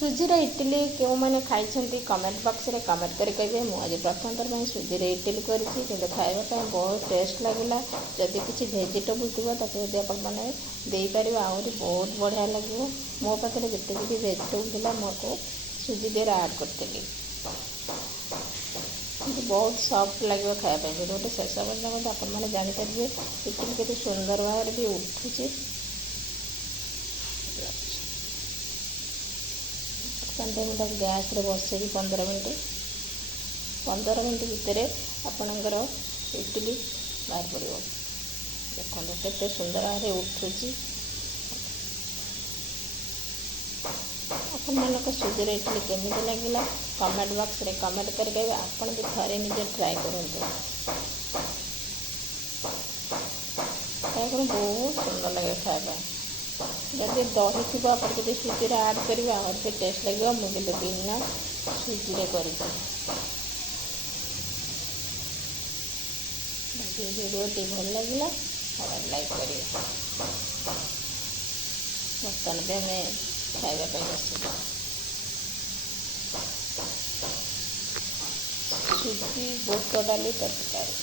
सुजीर इडली क्यों मैंने खाई कमेंट बॉक्स रे कमेंट कर कहे। मुझे प्रथम थर पर सुजीर इडली करी खावाई बहुत टेस्ट लगे। जदि किसी भेजिटेबल थी जब आपने देपर आहरी बहुत बढ़िया लगे। मो पाखे जिते भी भेजिटेबल थी मुझे सुजी देर आड करी बहुत सॉफ्ट लगे खायापी। वीडियो शेष पर्यटन आपने जानीपारे इडली केते सुंदर भाव भी उठुची। गैस रे बसे 15 मिनट भितर आपणकर इडली बाहर पड़ो। देखो केते सुंदर भाव उठुची। आपण सुजीर इडली केमी लगे कमेंट बॉक्स रे कमेंट कर कहे। आपण भी थे निजे ट्राए करूँ बहुत सुंदर लगे खाया। जदि दही थी आपड़ी सुजी आड करेंगे आहरी टेस्ट लगे। मुझे बिना सुजी कर वीडियो भल लगे लाइक करेंगे। बर्तमान भी आम खावाई बस सुजी बुट डाली तरकारी।